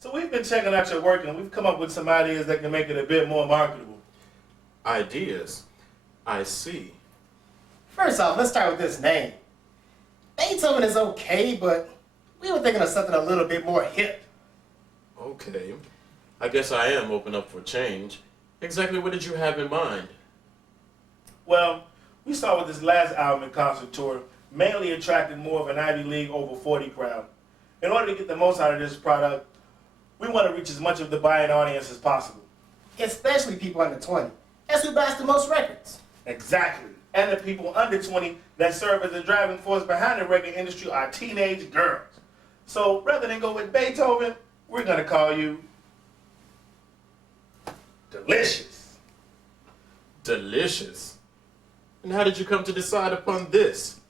So we've been checking out your work and we've come up with some ideas that can make it a bit more marketable. Ideas? I see. First off, let's start with this name. Beethoven is okay, but we were thinking of something a little bit more hip. Okay. I guess I am open up for change. Exactly what did you have in mind? Well, we saw with this last album and concert tour, mainly attracted more of an Ivy League over 40 crowd. In order to get the most out of this product, we want to reach as much of the buying audience as possible. Especially people under 20. That's who buys the most records. Exactly. And the people under 20 that serve as the driving force behind the record industry are teenage girls. So rather than go with Beethoven, we're going to call you Delicious. Delicious? And how did you come to decide upon this?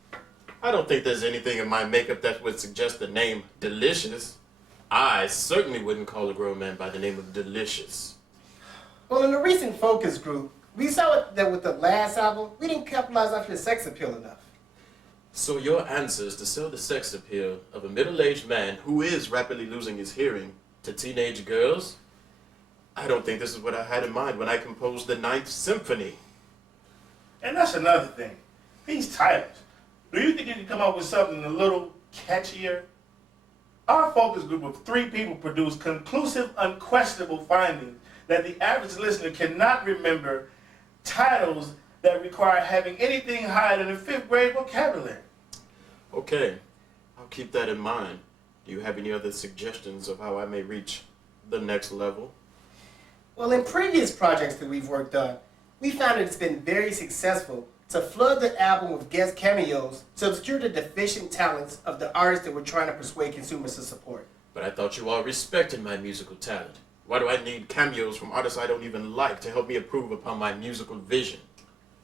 I don't think there's anything in my makeup that would suggest the name Delicious. I certainly wouldn't call a grown man by the name of Delicious. Well, in the recent focus group, we saw that with the last album, we didn't capitalize off your sex appeal enough. So your answer is to sell the sex appeal of a middle-aged man who is rapidly losing his hearing to teenage girls? I don't think this is what I had in mind when I composed the Ninth Symphony. And that's another thing. These titles. Do you think you can come up with something a little catchier? Our focus group of 3 people produced conclusive, unquestionable findings that the average listener cannot remember titles that require having anything higher than a 5th grade vocabulary. Okay, I'll keep that in mind. Do you have any other suggestions of how I may reach the next level? Well, in previous projects that we've worked on, we found that it's been very successful to flood the album with guest cameos to obscure the deficient talents of the artists that we're trying to persuade consumers to support. But I thought you all respected my musical talent. Why do I need cameos from artists I don't even like to help me improve upon my musical vision?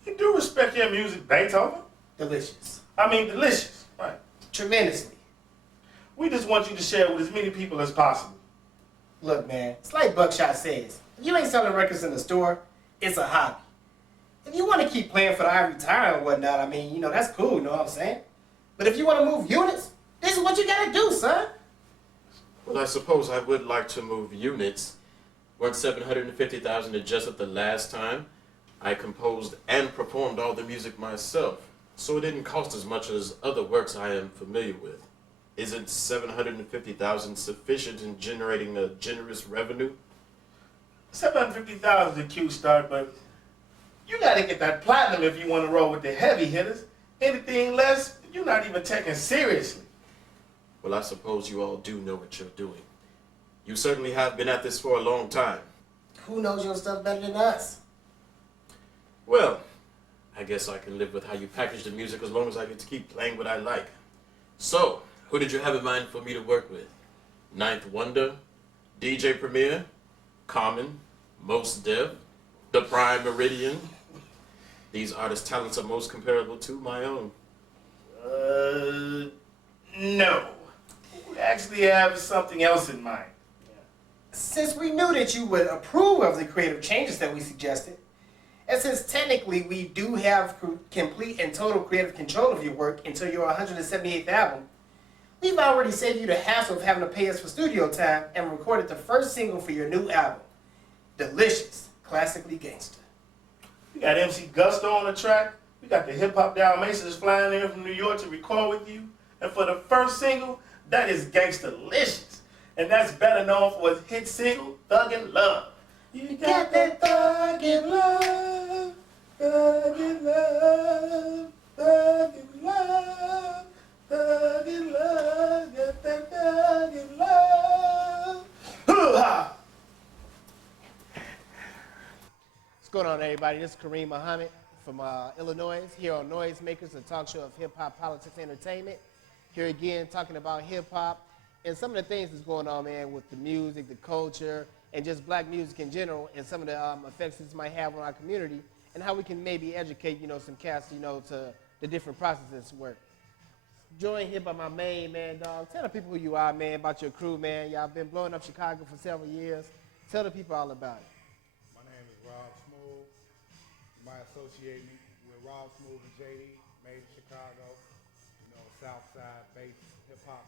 You do respect your music, Beethoven? Delicious. Delicious. Right. Tremendously. We just want you to share it with as many people as possible. Look, man, it's like Buckshot says. If you ain't selling records in the store, it's a hobby. If you want to keep playing for the ivory tower and whatnot, that's cool, you know what I'm saying? But if you want to move units, this is what you got to do, son. Well, I suppose I would like to move units. Weren't $750,000 adjusted the last time? I composed and performed all the music myself, so it didn't cost as much as other works I am familiar with. Isn't $750,000 sufficient in generating a generous revenue? $750,000 is a cute start, but you got to get that platinum if you want to roll with the heavy hitters. Anything less, you're not even taken seriously. Well, I suppose you all do know what you're doing. You certainly have been at this for a long time. Who knows your stuff better than us? Well, I guess I can live with how you package the music as long as I get to keep playing what I like. So, who did you have in mind for me to work with? Ninth Wonder? DJ Premier? Common? Most Def? The Prime Meridian? These artists' talents are most comparable to my own. No. We actually have something else in mind. Since we knew that you would approve of the creative changes that we suggested, and since technically we do have complete and total creative control of your work until your 178th album, we've already saved you the hassle of having to pay us for studio time and recorded the first single for your new album, Delicious, Classically Gangsta. We got MC Gusto on the track. We got the Hip Hop Dalmatians flying in from New York to record with you. And for the first single, that is Gangstalicious. And that's better known for its hit single, Thuggin' Love. You got that thuggin' love, thuggin' love, thuggin' love, thuggin' love, got that thuggin' love. Hoo-ha! What's going on, everybody? This is Kareem Muhammad from Illinois, here on Noyzemakers, the talk show of hip-hop, politics, and entertainment. Here again, talking about hip-hop and some of the things that's going on, man, with the music, the culture, and just black music in general, and some of the effects this might have on our community, and how we can maybe educate, some cats, to the different processes work. Joined here by my main man, dog. Tell the people who you are, man, about your crew, man. Y'all been blowing up Chicago for several years. Tell the people all about it. My name is Rob Smoov. You might associate me with Rob Smoov and JD, made in Chicago. South Side based hip hop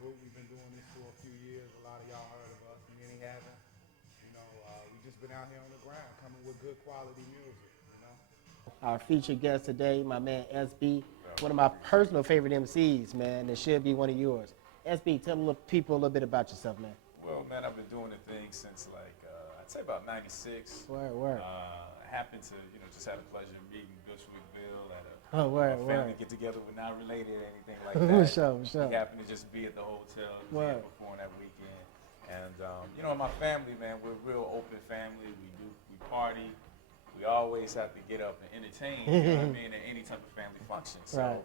group. We've been doing this for a few years. A lot of y'all heard of us, many haven't. You know, we've just been out here on the ground, coming with good quality music, you know. Our featured guest today, my man SB, one of my personal favorite MCs, man. It should be one of yours. SB, tell people a little bit about yourself, man. Well, man, I've been doing the thing since like I'd say about '96. Word. Happened to just had the pleasure of meeting Bushwickville at Word. a family get together. We're not related or anything like that. For sure. We happened to just be at the hotel the day before that weekend, and in my family, man, we're a real open family. We party. We always have to get up and entertain. You know what I mean? At any type of family function. So.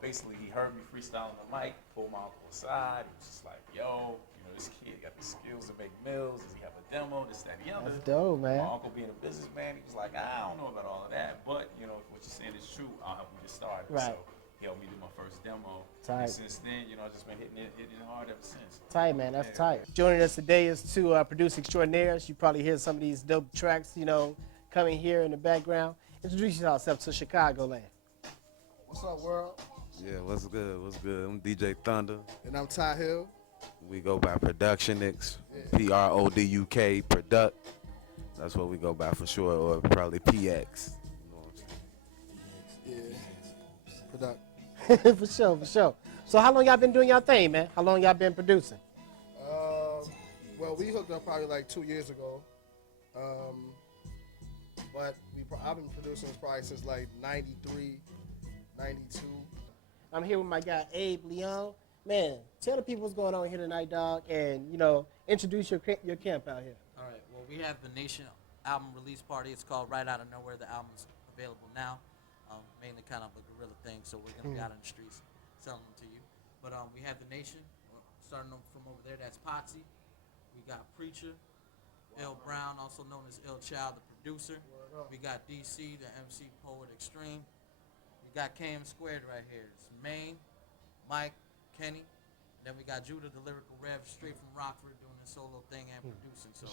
Basically, he heard me freestyle on the mic, pulled my uncle aside. He was just like, yo, this kid got the skills to make meals. Does he have a demo? This, that, and the other. That's dope, man. My uncle being a businessman, he was like, I don't know about all of that. But, if what you're saying is true, I'll help you get started. Right. So he helped me do my first demo. Tight. And since then, I've just been hitting it hard ever since. Tight, man. That's tight. Joining us today is two producer extraordinaires. You probably hear some of these dope tracks, coming here in the background. Introduce yourself to Chicagoland. What's up, world? Yeah, what's good? I'm DJ Thunder. And I'm Ty Hill. We go by Productionix, P-R-O-D-U-K, Product. That's what we go by for sure, or probably PX. You know what I'm saying? Yeah, Product. For sure. So how long y'all been doing y'all thing, man? How long y'all been producing? Well, we hooked up probably like 2 years ago. But I've been producing probably since like 93, 92. I'm here with my guy Abe Leon. Man, tell the people what's going on here tonight, dog, and introduce your camp out here. All right. Well, we have the Nation album release party. It's called Right Out of Nowhere. The album's available now. Mainly kind of a guerrilla thing, so we're gonna be out in the streets selling them to you. But we have the Nation. Starting from over there, that's Potsy. We got Preacher, L Brown, also known as L Child, the producer. We got DC, the MC Poet Extreme. We got KM Squared right here. It's Maine, Mike, Kenny. Then we got Judah, the lyrical rev, straight from Rockford, doing the solo thing and producing. So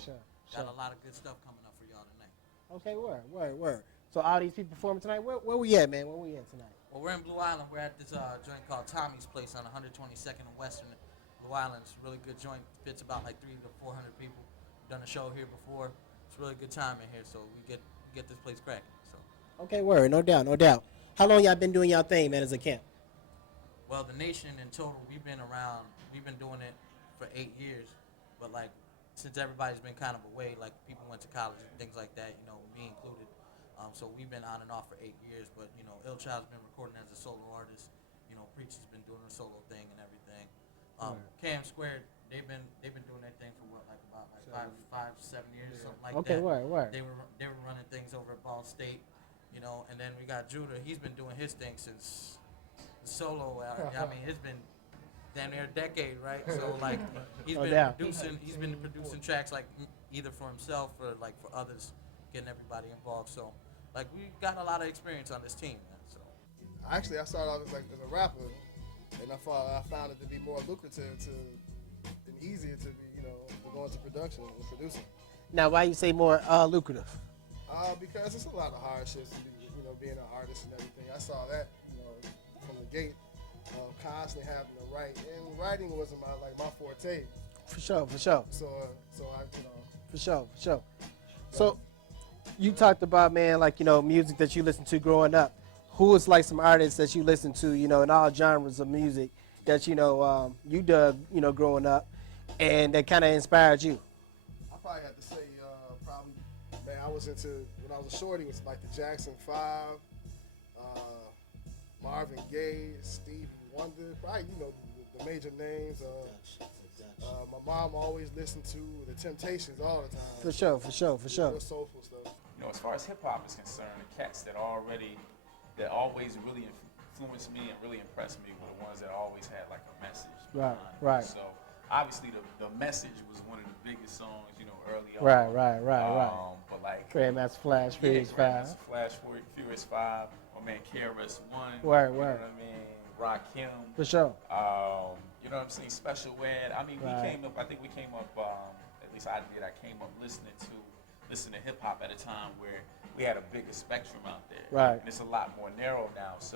got a lot of good stuff coming up for y'all tonight. Okay, word. So all these people performing tonight, where we at, man? Where we at tonight? Well, we're in Blue Island. We're at this joint called Tommy's Place on 122nd and Western. Blue Island. It's a really good joint. Fits about like 300 to 400 people. We've done a show here before. It's a really good time in here, so we get this place cracking. So. Okay, word. No doubt. How long y'all been doing y'all thing, man, as a camp? Well, the Nation in total, we've been doing it for 8 years, but like since everybody's been kind of away, like people went to college and things like that, me included. So we've been on and off for 8 years, but Ill Child's been recording as a solo artist. Preacher's been doing a solo thing and everything. KM Squared, they've been doing their thing for about 7 years, something like that. Okay, word. They were running things over at Ball State, and then we got Judah. He's been doing his thing since the solo. It's been damn near a decade, right? So like he's been producing tracks like either for himself or like for others, getting everybody involved. So like we got a lot of experience on this team, man. So Actually, I started off as a rapper, and I found it to be more lucrative and easier to be, to go into production and producing. Now, why you say more lucrative? Because it's a lot of hardships, being an artist and everything. I saw that, from the gate, constantly having to write, and writing wasn't my forte. For sure. So I, For sure. So, you talked about, man, like, music that you listened to growing up. Who was like some artists that you listened to, in all genres of music that, you dug, growing up, and that kind of inspired you? I probably have to say, I was into, when I was a shorty, it was like the Jackson 5, Marvin Gaye, Stevie Wonder, probably, the major names. My mom always listened to the Temptations all the time. For sure. Real soulful stuff. As far as hip hop is concerned, the cats that always really influenced me and really impressed me were the ones that always had like a message. Right. So obviously the message was one of the biggest songs, early on. Right. But like Grandmaster Flash, Furious 5. Grandmaster Flash, Furious 5. My man KRS-One. Word. You know what I mean? Rakim. For sure. You know what I'm saying? Special Ed. I mean, Right. we came up, at least I did, I came up listening to hip hop at a time where we had a bigger spectrum out there. Right. And it's a lot more narrow now. So